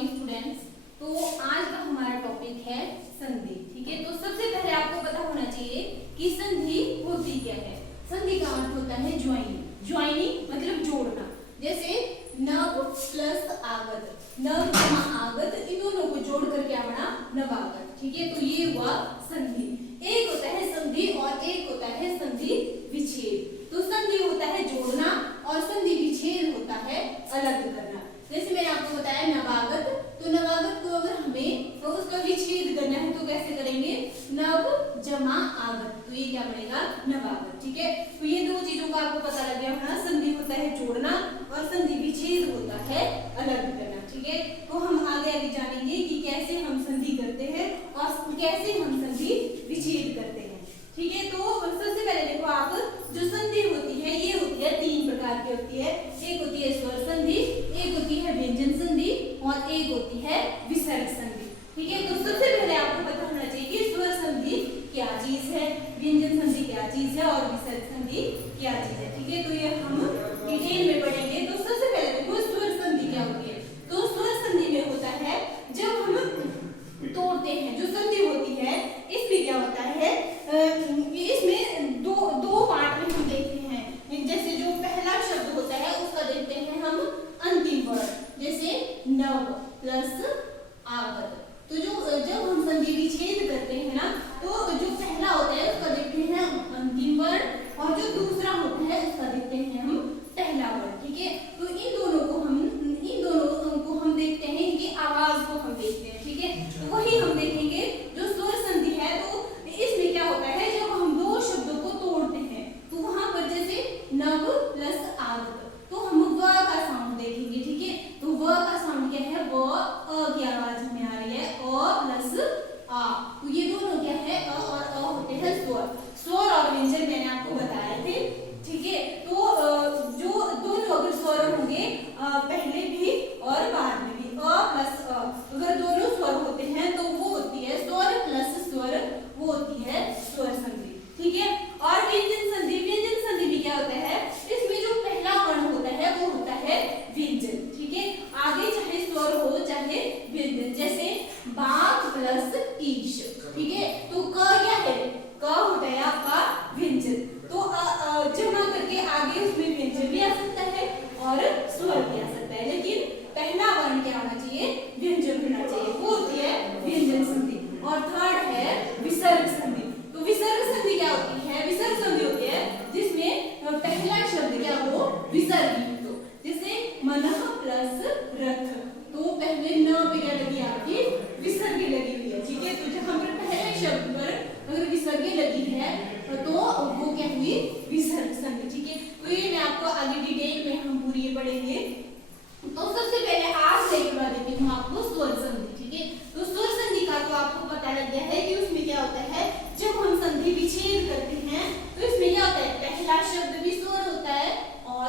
Morning students. तो आज का हमारा टॉपिक है संधि। ठीक है, तो सबसे पहले आपको पता होना चाहिए कि संधि होती क्या है। संधि का अर्थ होता है ज्वाइनिंग। ज्वाइनिंग मतलब जोड़ना। जैसे नव प्लस आगत, नव जमा आगत, इन दोनों को जोड़कर क्या बना, नवागत। ठीक है, तो ये हुआ संधि। एक होता है संधि और एक होता है संधि विच्छेद। तो संधि होता है जोड़ना और संधि विच्छेद होता है अलग करना। जैसे मैंने आपको बताया नवागत, तो नवागत को अगर हमें तो उसका विच्छेद करना है तो कैसे करेंगे, नव जमा आगत, तो ये क्या बनेगा, नवागत। ठीक है, तो ये दो चीजों का आपको पता लग गया होगा। संधि होता है जोड़ना और संधि विच्छेद होता है अलग करना। ठीक है, तो हम आगे आगे जानेंगे कि कैसे हम संधि करते हैं और कैसे हम संधि विच्छेद करते हैं। ठीक है, तो सबसे पहले देखो आप, जो संधि होती है ये होती है तीन प्रकार की होती है। एक होती है स्वर संधि, एक होती है व्यंजन संधि और एक होती है विसर्ग संधि। ठीक है, तो सबसे पहले आपको पता होना चाहिए कि स्वर संधि क्या चीज है, व्यंजन संधि क्या चीज है और विसर्ग संधि क्या चीज है। ठीक है, तो ये हम डिटेल में पढ़ेंगे। तो सबसे पहले देखो स्वर संधि क्या होती है। तो स्वर संधि में होता है जब हम तोड़ते हैं, जो संधि होती है इसमें क्या होता है, इसमें दो पार्ट में हम देखते हैं। जैसे जो पहला शब्द होता है उसका देखते हैं हम अंतिम वर्ण, जैसे नव प्लस आगत। तो जब हम संधि विच्छेद करते हैं ना, तो जो पहला होता है उसका देखते हैं अंतिम वर्ण और जो दूसरा होता है उसका देखते हैं हम पहला वर्ण। ठीक है, तो इन दोनों को हम देखते हैं, इनकी आवाज को हम देखते हैं। ठीक है, तो वही हम देखेंगे जो स्वर संधि है। तो इसमें क्या होता है, जब हम दो शब्दों को तोड़ते हैं तो वहां पर जैसे नव प्लस आगत, तो हम व का साउंड देखेंगे। ठीक है, तो व का साउंड क्या है, व अ की आवाज हमें आ रही है, अ प्लस आ। तो ये दोनों क्या है, अ और अ होते हैं स्वर। स्वर और व्यंजन मैंने आपको बताए थे। ठीक है, तो जो दोनों अगर स्वर होंगे पहले भी और बाद में भी, अ प्लस अ, अगर दोनों स्वर होते हैं तो वो होती है स्वर प्लस स्वर, वो होती है स्वर संधि। ठीक है, और व्यंजन संधि, व्यंजन संधि भी क्या होता है, इसमें जो पहला वर्ण होता है वो होता है व्यंजन। ठीक है, आगे चाहे स्वर हो चाहे व्यंजन, जैसे बाघ प्लस ईश। ठीक है, तो क क्या है, क होता है आपका व्यंजन। तो जमा करके आगे उसमें व्यंजन भी आ सकता है और स्वर भी आ सकता है, लेकिन पहला वर्ण क्या होना चाहिए, व्यंजन होना चाहिए, वो होती है व्यंजन संधि। और थर्ड है विसर्ग संधि। तो विसर्ग संधि क्या होती है, विसर्ग संधि होती है जिसमें पहला शब्द क्या हो, विसर्ग युक्त हो। जैसे मनः प्लस रथ, तो पहले न पे क्या लगी आपकी, विसर्ग लगी हुई है। ठीक है, तो जहां पर पहले शब्द पर अगर विसर्ग लगी है तो वो क्या हुई, विसर्ग संधि। ठीक है, तो ये मैं आपको आगे डिटेल में हम पूरी पढ़ेंगे। तो सबसे पहले आज लेके बता देती हूँ आपको स्वर संधि। ठीक है, तो स्वर संधि का तो आपको पता लग गया है कि उसमें क्या होता है, जब हम संधि विच्छेद करते हैं तो इसमें क्या होता है, पहला शब्द भी स्वर होता है और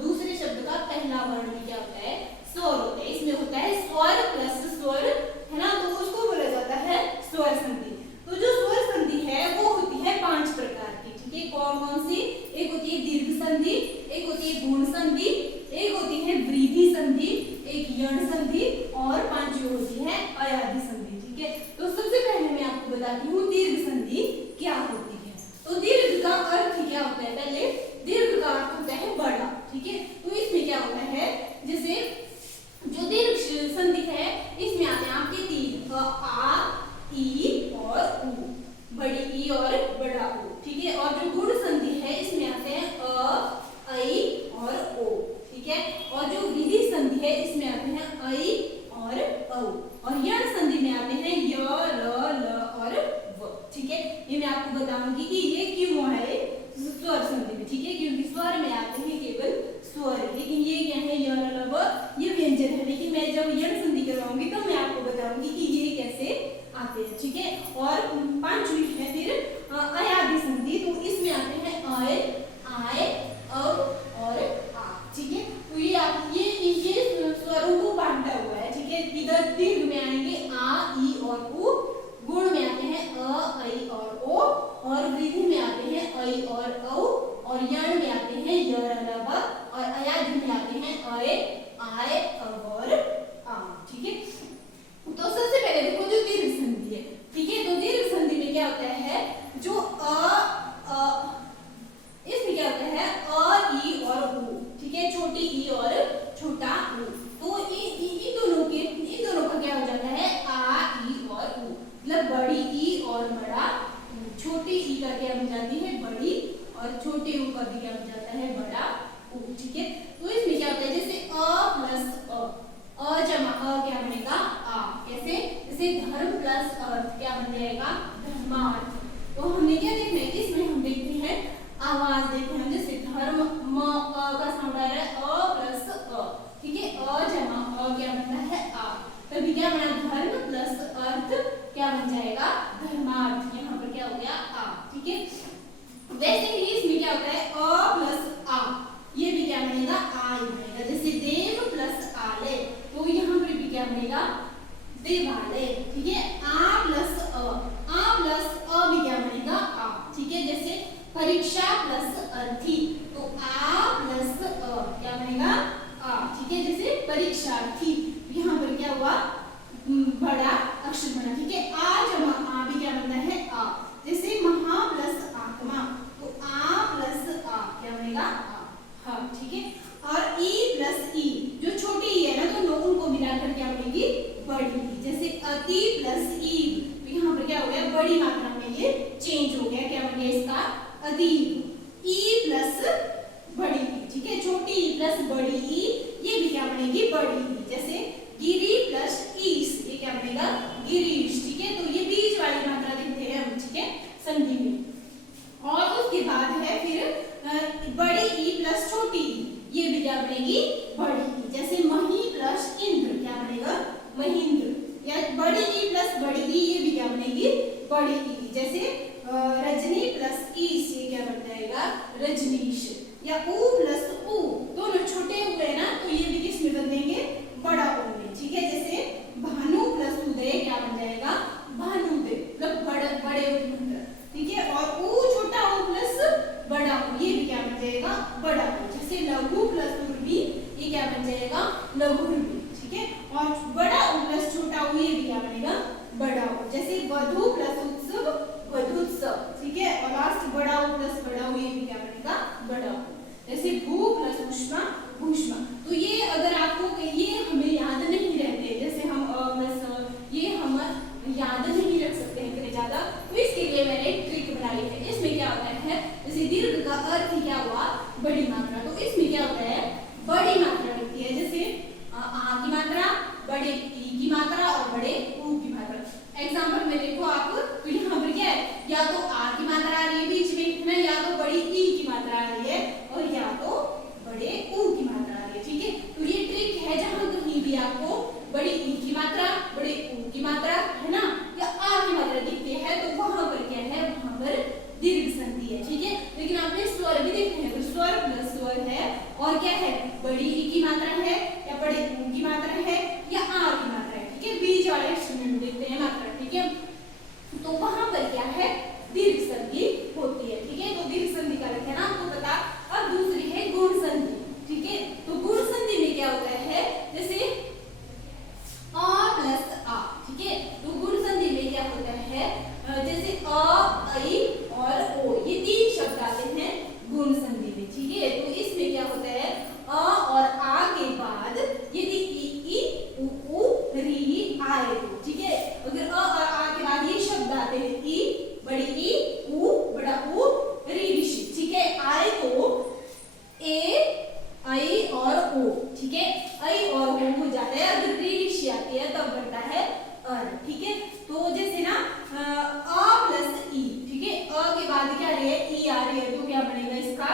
दूसरे शब्द का पहला वर्ण भी क्या होता है, स्वर होता है। इसमें होता है स्वर प्लस स्वर, है ना, तो उसको बोला जाता है स्वर संधि। तो जो स्वर संधि है वो होती है 5 प्रकार की। ठीक है, कौन कौन सी, एक होती है दीर्घ संधि, एक होती है गुण संधि, एक होती है वृद्धि संधि, एक यण संधि और पांचवी होती है अयाधि संधि। ठीक है, तो सबसे पहले मैं आपको बताती हूँ दीर्घ संधि क्या होती है। तो दीर्घ का अर्थ क्या होता है, पहले दीर्घ का अर्थ होता है बड़ा। ठीक है, तो इसमें क्या होता है, जैसे जो दीर्घ संधि है इसमें आते हैं आपके तीन, आ ई और उ, बड़ी ई और बड़ा उ। ठीक है, और जो गुण संधि है इसमें आते हैं अ, ऐ और ओ। ठीक है, और जो वृद्धि संधि है इसमें आते हैं ऐ और औ, और यण संधि में आते हैं य, र, ल और व। ठीक है, ये मैं आपको बताऊंगी कि ये क्यों है स्वर संधि में। ठीक है, क्योंकि स्वर में आते हैं केवल स्वर, लेकिन ये क्या है, य, र, ल, व, ये व्यंजन है। लेकिन मैं जब यण संधि करवाऊंगी तो मैं आपको बताऊंगी कि ये कैसे आते हैं। ठीक है, और पांचवी है फिर अयाधि संधि। तो इसमें आते हैं आय, आय, अव और आ। ठीक है, तो ये स्वरों को बांटा हुआ है। ठीक है, इधर दीर्घ में आएंगे आ, ई और उ, गुण में आते हैं अ, ऐ और ओ, और वृद्धि में आते हैं ऐ और औ, और यण में आते हैं य, र, ल, व, और अयाधि में आते हैं अय, आय, अव और परीक्षार्थी, यहाँ पर क्या हुआ, बड़ा अक्षर बना, ठीक है। आ जमा आ भी क्या बनता है, आ। जैसे महा प्लस आत्मा, तो आ प्लस आ क्या बनेगा, आ, हाँ, ठीक है। और ई प्लस ई, जो छोटी ई है ना, तो दोनों को मिलाकर क्या बनेगी, बड़ी ई। जैसे अति प्लस ई, तो यहाँ पर क्या हो गया, बड़ी मात्रा में ये चेंज हो गया, क्या बन गया इसका, अति। ई प्लस बड़ी ई, ठीक है, छोटी ई प्लस बड़ी ई, ये भी क्या बनेगी, बड़ी ई। जैसे गिरी प्लस ईश, ये क्या बनेगा, गिरीश, ठीक है। तो ये बीच वाली मात्रा देखते हैं हम, ठीक है, संधि में। और उसके बाद है फिर बड़ी ई प्लस छोटी ई, ये भी क्या बनेगी, बड़ी ई। जैसे मही प्लस इंद्र, क्या बनेगा, महेंद्र। या बड़ी ई प्लस बड़ी ई, ये भी क्या बनेगी, बड़ी ई। जैसे रजनी प्लस ईश, ये क्या बन जाएगा, रजनीश। या ऊ प्लस ऊ, दोनों छोटे हुए ना, तो ये भी किस में बन देंगे, बड़ा ऊ में, ठीक है। जैसे भानु प्लस उदय, क्या बन जाएगा, भानुदय, मतलब बड़े ऊ, ठीक है। और ऊ छोटा ऊ प्लस बड़ा ऊ, ये भी क्या बन जाएगा, बड़ा ऊ। जैसे लघु प्लस उर्वी, ये क्या बन जाएगा, लघुर्वी, ठीक है। और बड़ा ऊ प्लस छोटा ऊ, ये भी क्या बनेगा, बड़ा ऊ। जैसे वधु प्लस उत्सव, वधुत्सव, ठीक है। और लास्ट बड़ा ऊ प्लस बड़ा ऊ, ये भी क्या बनेगा, बड़ा ऊ। जैसे भू प्लस उष्मा, भूष्मा। तो ये अगर आपको ये हमें याद नहीं रहते, जैसे हम ये हम याद नहीं रख सकते हैं इतने ज्यादा, तो इसके लिए मैंने एक ट्रिक बनाई है। इसमें क्या होता है, जैसे दीर्घ का अर्थ क्या हुआ, बड़ी मात्रा, तो इसमें क्या होता है, बड़ी मात्रा लगती है। जैसे आ की मात्रा, बड़े ई की मात्रा और बड़े ऊ की मात्रा। एग्जाम्पल में देखो आप, तो यहाँ पर क्या है, या तो आ की मात्रा आ रही है बीच में, या तो बड़ी ई की मात्रा आ रही है, और या तो बड़े ऊ की मात्रा आ रही है, ठीक है। तो ये ट्रिक है, जहां कहीं भी आपको बड़ी ई की मात्रा, बड़े ऊ की मात्रा, है ना, या आ की मात्रा दिखती है, तो वहां पर क्या है, वहां पर दीर्घ संधि है, ठीक है। लेकिन आपने स्वर भी देखने हैं, तो स्वर प्लस स्वर है, और क्या है, बड़ी ई की मात्रा है, या बड़े ऊ की मात्रा है, या आ की मात्रा है, ठीक है। बीच वाले अक्षर में देखते हैं मात्रा, ठीक है। तो वहां पर क्या है, दीर्घ संधि होती है, ठीक है। तो दीर्घ संधि का अर्थ है ना आपको पता। अब दूसरी है गुण संधि, ठीक है। तो गुण संधि में क्या होता है, जैसे अ प्लस आ, ठीक है। तो गुण संधि में क्या होता है, जैसे अ, ऐ और ओ, ये तीन शब्द आते हैं गुण संधि में, ठीक है। तो इसमें क्या होता है, अ और आ के बाद यदि ई उ री आए, ठीक है। अगर अ और आ के बाद ये शब्द आते हैं, ई बड़ी ई, उ बड़ा ऊ, री ऋषि, ठीक है, आए तो ए ऐ और ओ, ठीक है। ऐ और ओ हो जाता है, अगर री ऋषि आती है तब बनता है अर, ठीक है। तो जैसे ना अ प्लस ई, ठीक है, अ के बाद क्या रही है, ई आ रही है, तो क्या बनेगा इसका,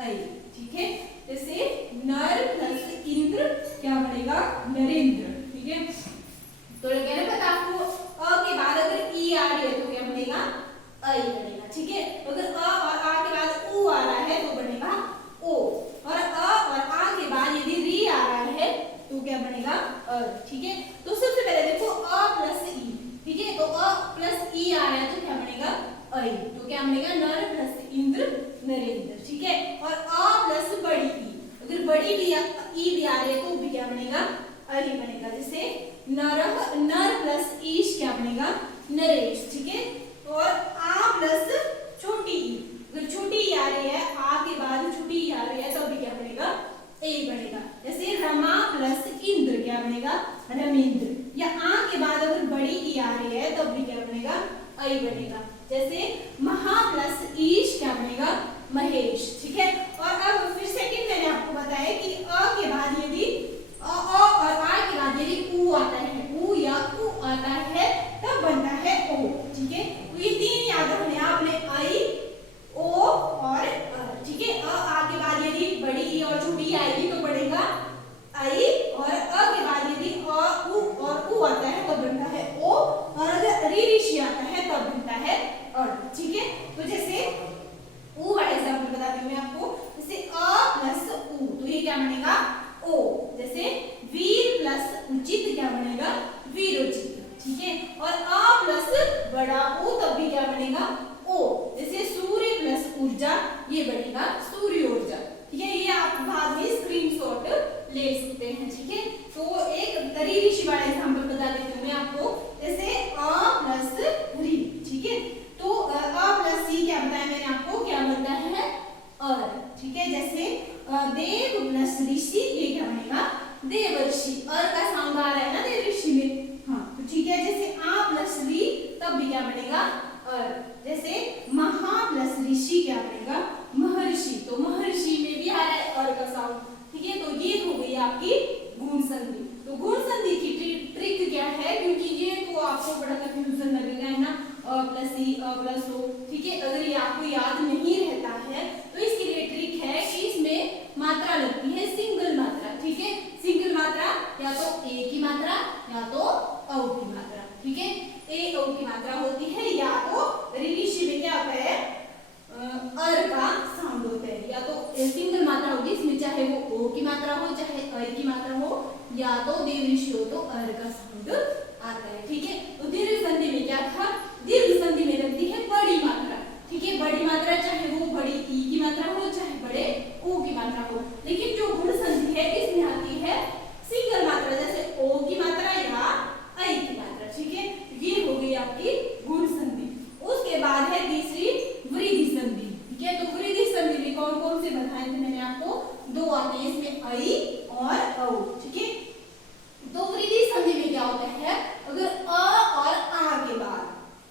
ऐ, ठीक है। जैसे नर प्लस इंद्र, क्या बनेगा, नरेंद्र, ठीक है। तो क्या ना पता आपको, अ के बाद अगर ई आ रही है तो क्या बनेगा, ऐ बनेगा, ठीक है। अगर अ और आ के बाद ऊ आ रहा है तो बनेगा ओ, और अ और आ के बाद यदि री आ रहा है तो क्या बनेगा, अ, ठीक है। तो सबसे पहले देखो अ प्लस ई, ठीक है। तो अ प्लस ई आ रहा है तो क्या बनेगा, ऐ, तो क्या बनेगा, नर प्लस इंद्र, नरेंद्र, ठीक है। और अ प्लस बड़ी ई, अगर बड़ी भी ई भी आ रही है तो भी क्या बनेगा, ऐ बनेगा। जैसे नर प्लस ईश, क्या बनेगा, नरेश, ठीक है। और आ प्लस छोटी ई, अगर छोटी ई आ रही है, आ के बाद छोटी ई आ रही है, तो भी क्या बनेगा, ए बनेगा। जैसे रमा प्लस इंद्र, क्या बनेगा, रमेंद्र। या आ के बाद अगर बड़ी ई आ रही है तब भी क्या बनेगा, ऐ बनेगा। जैसे महा प्लस ईश, क्या बनेगा, महेश, ठीक है। और अब फिर सेकंड मैंने आपको बताया कि अ के बाद यदि अ और आ के बाद यदि ऊ आता है, ऊ या ऊ आता है, तब बनता है ओ, ठीक है। तो ये तीन याद रखने आपने, ऐ, ओ और अ, ठीक है। आ के बाद यदि बड़ी ई और छोटी ई आएगी तो बढ़ेगा ऐ, और अ के बाद यदि अ उ और ऊ आता है तो बनता है ओ, और अगर री ऋषि आता है तब बनता है अ, ठीक है। तो जैसे ऊ वाला एग्जांपल बताती हूँ मैं होते हैं, ठीक है। तो एक री ऋषि वाला एग्जांपल बता देती हूँ मैं आपको, जैसे अ प्लस री, ठीक है। तो अ प्लस सी क्या बताया मैंने आपको, क्या बनता है अर, ठीक है। जैसे देव प्लस ऋषि, ये क्या बनेगा देवर्षि, अर का साउंड आ रहा है ना देव ऋषि में, हाँ तो ठीक है। जैसे आ प्लस री, तब भी क्या बनेगा अर। जैसे महा प्लस ऋषि क्या बनेगा महर्षि, तो महर्षि में भी आ रहा है अर का साउंड, ठीक है। तो ये हो गई आपकी गुण संधि। तो गुण संधि की ट्रिक क्या है, क्योंकि ये तो आपको बड़ा कंफ्यूजन लगेगा है ना, अ प्लस सी अ प्लस ओ, ठीक है। अगर ये आपको याद नहीं रहता है तो इसके लिए ट्रिक है कि इसमें मात्रा लगती है सिंगल मात्रा, ठीक है। सिंगल मात्रा या तो ए की मात्रा या तो औ की मात्रा, ठीक है। ए औ की मात्रा होती है, या तो ऋषि में क्या होता है अर का साउंड होता है, या तो सिंगल मात्रा होगी इसमें, चाहे वो ओ की मात्रा हो चाहे अ की मात्रा हो, या तो दीर्घ ऋषि हो तो अर का साउंड आता है, ठीक है। तो दीर्घ संधि में क्या था, दीर्घ संधि में लगती है बड़ी मात्रा, ठीक है। बड़ी मात्रा चाहे वो बड़ी ई की मात्रा हो चाहे बड़े ओ की मात्रा हो, लेकिन जो गुण संधि है इसमें आती है सिंगल मात्रा, जैसे ओ की मात्रा या आई की मात्रा, ठीक है। ये हो गई आपकी गुण संधि। उसके बाद है तीसरी वृद्धि संधि, ठीक है। तो वृद्धि संधि में कौन कौन से बताए थे मैंने आपको, दो आते हैं इसमें, आई और औ, ठीक है। तो वृद्धि संधि में क्या होता है, अगर अ और आ के बाद,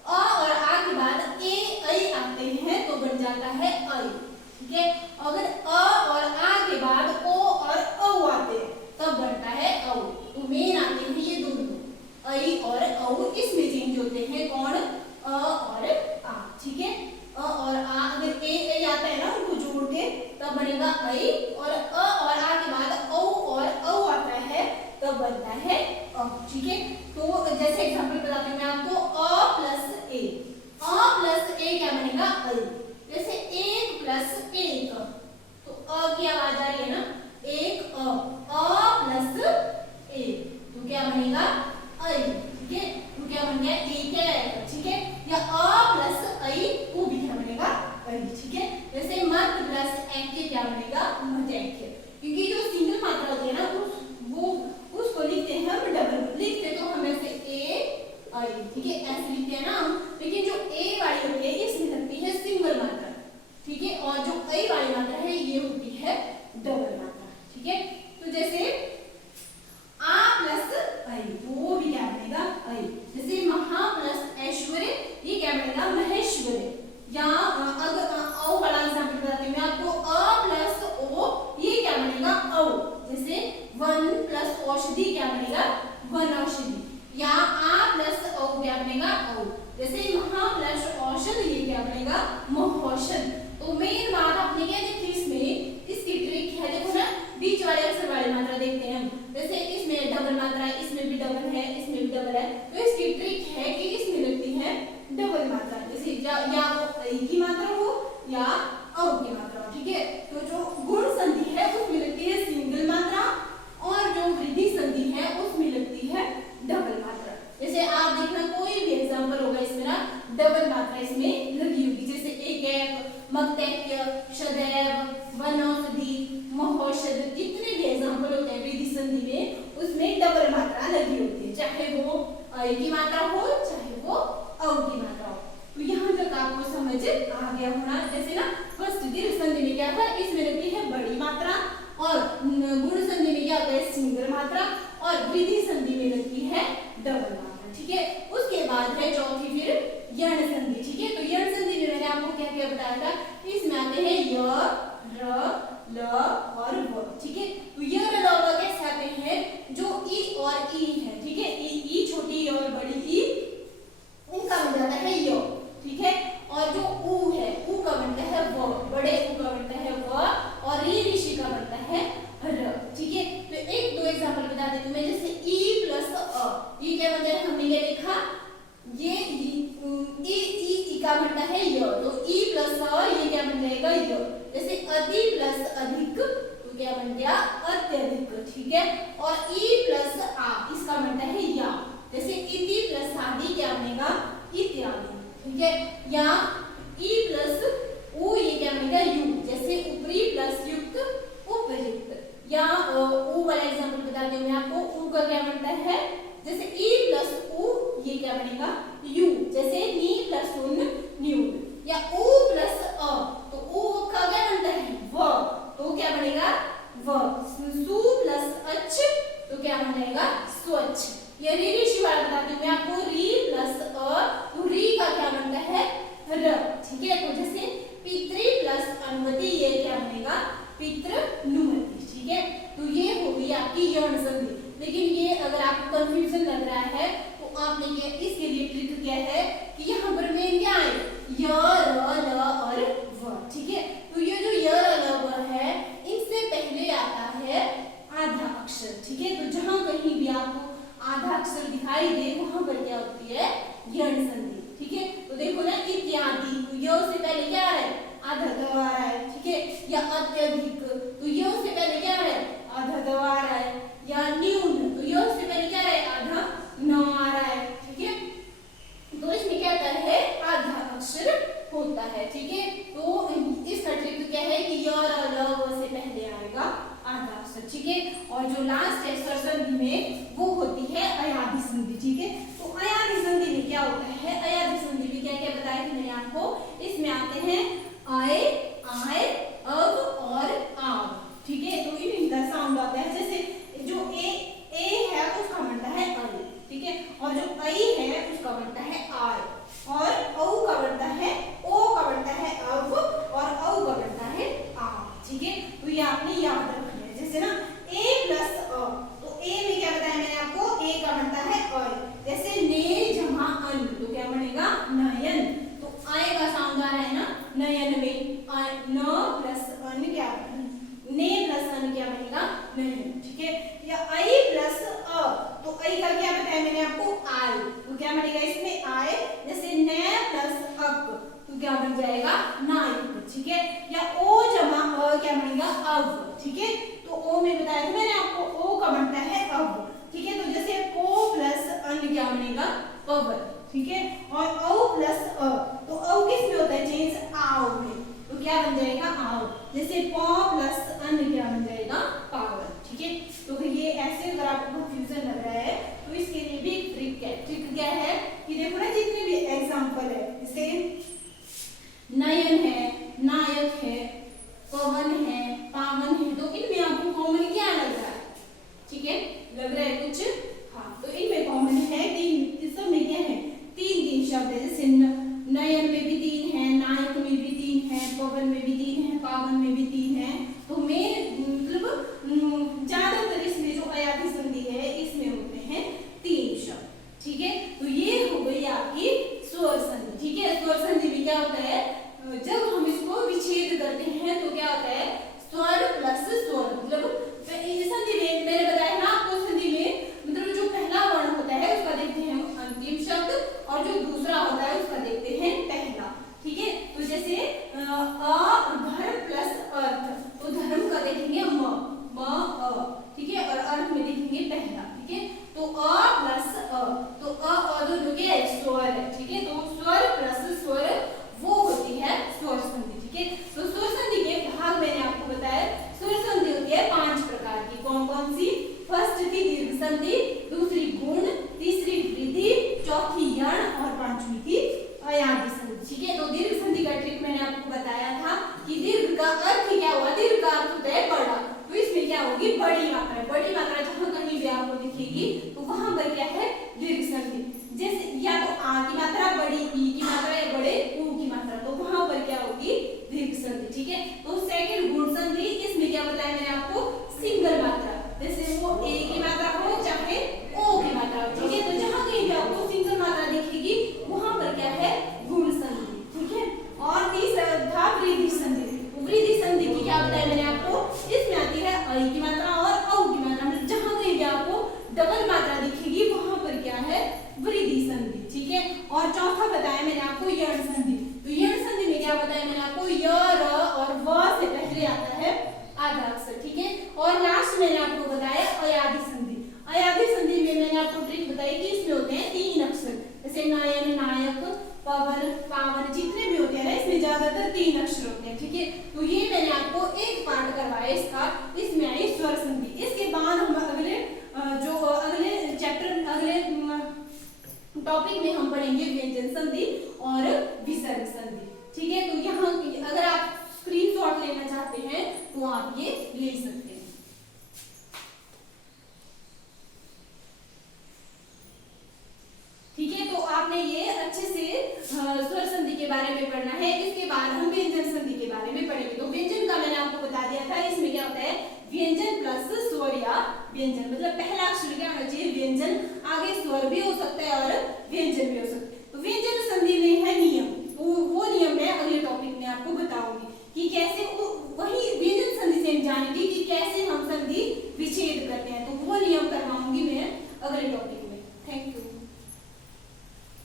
अ और आ के बाद ए ऐ आते हैं तो बन जाता है ऐ, ठीक है। अगर अ और आ के बाद ओ और औ आते हैं तब बनता है औ। तो मेन आते हैं ये दोनों ऐ और औ, इसमें चेंज होते हैं कौन, अ और आ, ठीक है। अ और आ, अगर ए ऐ आता है ना उनको जोड़ के तब बनेगा ऐ, और अ और आ के बाद औ और औ आता है तब बनता है अ, ठीक है। तो जैसे एग्जांपल बताती हूँ मैं आपको, अ प्लस ए, अ प्लस ए क्या बनेगा ऐ। जैसे एक प्लस एक, तो अ की आवाज आ रही है ना, एक अ प्लस ए, तो क्या बनेगा ऐ, ठीक है। तो क्या बन गया ए क्या आएगा, ठीक है। या अ प्लस ऐ, वो भी क्या बनेगा ऐ, ठीक है। जैसे मत प्लस एक्य क्या बनेगा मजैक्य, क्योंकि जो सिंगल मात्रा होती है ना उसको लिखते हैं हम डबल, लिखते तो हम ऐसे ए आई, ठीक है, ऐसे लिखते हैं ना हम, लेकिन जो ए वाली होती है इसमें लगती है सिंगल मात्रा, ठीक है। और जो ऐ वाली मात्रा है ये होती है डबल मात्रा, ठीक है। तो जैसे आ प्लस ऐ, वो भी क्या बनेगा ऐ। जैसे महा प्लस ऐश्वर्य, ये क्या बनेगा महेश्वर्य। या अगर औ वाला एग्जांपल बताती हूँ मैं आपको, अ प्लस ओ, ये क्या बनेगा औ। जैसे वन प्लस औषधि क्या बनेगा वन औषधि, या आ प्लस औ क्या बनेगा औ। जैसे महा प्लस औषध, ये क्या बनेगा महौषध। तो मेन बात आपने क्या देखी इसमें, इसकी ट्रिक है, देखो ना बीच वाले अक्षर वाली मात्रा देखते हैं हम, जैसे इसमें डबल मात्रा है, इसमें भी डबल है, इसमें भी डबल है, तो इसकी ट्रिक है कि इसमें लगती है डबल मात्रा, जैसे या वो ऐ की मात्रा हो या औ की मात्रा हो, ठीक है। तो जो गुण संधि है उसमें लगती है सिंगल मात्रा, और जो वृद्धि संधि है उसमें लगती है डबल मात्रा। जैसे आप देखना कोई भी एग्जांपल होगा इसमें ना डबल मात्रा इसमें लगी होगी, जैसे एक मक्तैक्य, सदैव, वनौषधि, महौषध, जितने भी एग्जांपल होते हैं वृद्धि संधि में उसमें डबल मात्रा लगी होती है, चाहे वो ऐ की मात्रा हो चाहे वो औ की मात्रा हो। तो यहाँ तक आपको समझ आ गया होना। जैसे ना फर्स्ट दीर्घ संधि में क्या था, इसमें लगती है बड़ी मात्रा, और गुण संधि में क्या होता है सिंगल मात्रा, और वृद्धि संधि में लगती है डबल मात्रा, ठीक है। उसके बाद है चौथी फिर यण संधि, ठीक है। तो यण संधि में मैंने आपको क्या क्या बताया था, इसमें आते हैं य, र, ल और व, ठीक है। तो य, र, ल, व कैसे आते हैं, जो ई और ई है, ठीक है, ई छोटी और बड़ी ई, उनका बन जाता है य, ठीक है। और जो ऊ है, ऊ का बनता है व, बड़े ऊ का बनता है व, और ऋषि का बनता है र, ठीक है। तो एक दो एग्जांपल बता देती हूँ मैं, जैसे ई प्लस अ, ये क्या बनता है, हमने क्या देखा, ये ई का बनता है य, तो ई प्लस अ ये क्या बन जाएगा य। जैसे अति प्लस अधिक, तो क्या बन गया अत्यधिक, ठीक है। और ई प्लस आ, इसका बनता है या, जैसे इति प्लस आदि क्या बनेगा इत्यादि, ठीक है। या ई प्लस उ, ये क्या बनेगा यू, जैसे ऊपरी प्लस युक्त उपयुक्त। या ऊ वाला एग्जांपल बता बताती हूँ मैं आपको। ऊ का क्या बनता है, जैसे ई प्लस ऊ, ये क्या बनेगा यू, जैसे नी प्लस उन न्यून, या ऊ प्लस अ, तो ऊ का क्या बनता है व, तो क्या बनेगा व। सु प्लस अच, तो क्या बनेगा स्वच्छ। ये री ऋषि वाला बताती हूँ मैं आपको। री प्लस अ, तो री का क्या बनता है र, ठीक है। तो जैसे पितृ प्लस अनुमति, ये क्या बनेगा पितृनुमति, ठीक है। तो ये हो गई आपकी यौन संधि। लेकिन ये अगर आपको कंफ्यूजन लग रहा है तो आपने क्या, इसके लिए ट्रिक क्या है कि यहाँ पर मेन क्या है य र ल और व, ठीक है। तो ये जो य र ल व है, इनसे पहले आता है आधा अक्षर, ठीक है। तो जहां कहीं भी आपको आधा अक्षर दिखाई दे वहां पर क्या होती है यौन संधि, ठीक है। तो देखो ना इत्यादि, तो य से पहले क्या है आधा द आ रहा है, ठीक है। या अत्यधिक, तो य से पहले क्या है आधा द आ रहा है। या न्यून, तो य से पहले क्या है आधा न आ रहा है, ठीक है। तो इसमें क्या होता है आधा अक्षर होता है, ठीक है। तो इसका ट्रिक क्या है कि य र ल व से पहले आएगा आधा अक्षर, ठीक है। और जो लास्ट है स्वर संधि में वो होती है अयादि संधि, ठीक है। तो अयादि संधि में क्या होता है, अयादि संधि में क्या क्या बताया कि मैंने आपको, इसमें आते हैं आए, आए, अब और आव, ठीक है। तो इनका साउंड आता है, जैसे जो ए है उसका बनता है अ, ठीक है। और जो आई है उसका बनता है आय, और औ का बनता है ओ का बनता है अब, और औ का बनता है आ, ठीक है। तो ये आपने याद रखना है। जैसे ना ए प्लस अ, तो ए में क्या बताया मैंने आपको, ए का बनता है अय, जैसे ने जमा अन, तो क्या बनेगा नयन। तो आय का साउंड आ रहा है ना नयन में, न प्लस अन क्या, ने प्लस अन क्या बनेगा नयन, ठीक है। या आई प्लस अ, तो आई का क्या बताया मैंने आपको आय, तो क्या बनेगा इसमें आय। जैसे न प्लस अक, तो क्या बन जाएगा नायक, ठीक है। या ओ जमा अ क्या बनेगा अव, ठीक है। तो ओ में बताया था मैंने आपको, ओ का बनता है अव, ठीक है। तो जैसे पो प्लस अन क्या बनेगा पवन, ठीक है। और औ प्लस अ, तो औ किस में होता है चेंज आव में, तो क्या बन जाएगा आव। जैसे प प्लस अन क्या बन जाएगा पावर, ठीक है। तो ये ऐसे अगर आपको कंफ्यूजन लग रहा है तो इसके लिए भी एक ट्रिक है। ट्रिक क्या है कि देखो ना जितने भी एग्जांपल है, जैसे नयन है, नायक है, पवन है, पावन है, तो इनमें आपको कॉमन क्या लग रहा है, ठीक है, लग रहा है कुछ, हाँ। तो इनमें कॉमन है तीन, इस सब में क्या है तीन तीन शब्द है। जैसे नयन में भी तीन है, नायक में भी तीन है, पवन में भी तीन है, पावन में भी तीन है। तो मेन मतलब ज्यादातर इसमें जो अयादि संधि है इसमें होते हैं तीन शब्द, ठीक है। तो ये हो गई आपकी स्वर संधि, ठीक है। स्वर संधि में क्या होता है, जब हम इसको विच्छेद करते हैं तो क्या होता है स्वर प्लस स्वर, मतलब संधि में मैंने बताया ना आपको, संधि में मतलब जो पहला वर्ण होता है उसका देखते हैं अंतिम शब्द, और जो दूसरा होता है उसका देखते हैं पहला, ठीक है। तो जैसे धर्म प्लस अर्थ, तो धर्म का देखेंगे म अ, ठीक है। और अर्थ में देखेंगे पहला, ठीक है। तो अ प्लस अ, तो अ दोनों के स्वर है, ठीक है। तो स्वर प्लस स्वर वो होती है स्वर संधि, ठीक है। तो स्वर संधि के भाग मैंने आपको बताया, स्वर संधि होती है 5 प्रकार की। कौन कौन सी, फर्स्ट थी दीर्घ संधि, दूसरी गुण, तीसरी वृद्धि, चौथी यण, और पांचवी थी अयादि संधि, ठीक है। तो दीर्घ संधि का ट्रिक मैंने आपको बताया था कि दीर्घ का अर्थ क्या हुआ, दीर्घ का अर्थ होता है बड़ा, तो इसमें क्या होगी बड़ी मात्रा, बड़ी मात्रा जहां कहीं भी आपको दिखेगी तो वहां पर क्या है दीर्घ संधि। जैसे या तो आ की मात्रा बड़ी, ई की मात्रा या बड़े ऊ की मात्रा, तो वहां पर क्या होगी दीर्घ संधि, ठीक है। तो सेकंड गुण संधि, इसमें क्या बताया मैंने आपको सिंगल मात्रा, जैसे वो ए की मात्रा हो चाहे ओ की मात्रा हो, ठीक है। तो जहां कहीं भी आपको सिंगल मात्रा दिखेगी वहां पर क्या है गुण संधि, ठीक है। और तीसरा था वृद्धि संधि। वृद्धि संधि की क्या बताया मैंने आपको, इसमें आती है अ की मात्रा और औ की मात्रा, मतलब जहां कहीं भी आपको डबल मात्रा दिखेगी वहां पर क्या है वृद्धि संधि, ठीक है। और चौथा बताया मैंने आपको यण संधि। तो यण संधि में क्या बताया मैंने आपको, य र और व से पहले आता है आधा अक्षर, ठीक है। और लास्ट मैंने आपको बताया अयादि संधि। अयादि संधि में मैंने आपको ट्रिक बताई कि इसमें होते हैं 3 अक्षर, जैसे नयन, नायक, पवन, पावन, जितने भी होते हैं ना इसमें ज्यादातर 3 अक्षर होते हैं, ठीक है। तो ये मैंने आपको एक पार्ट करवाया इसका, इसमें आई स्वर संधि। इसके बाद हम अगले स्वर भी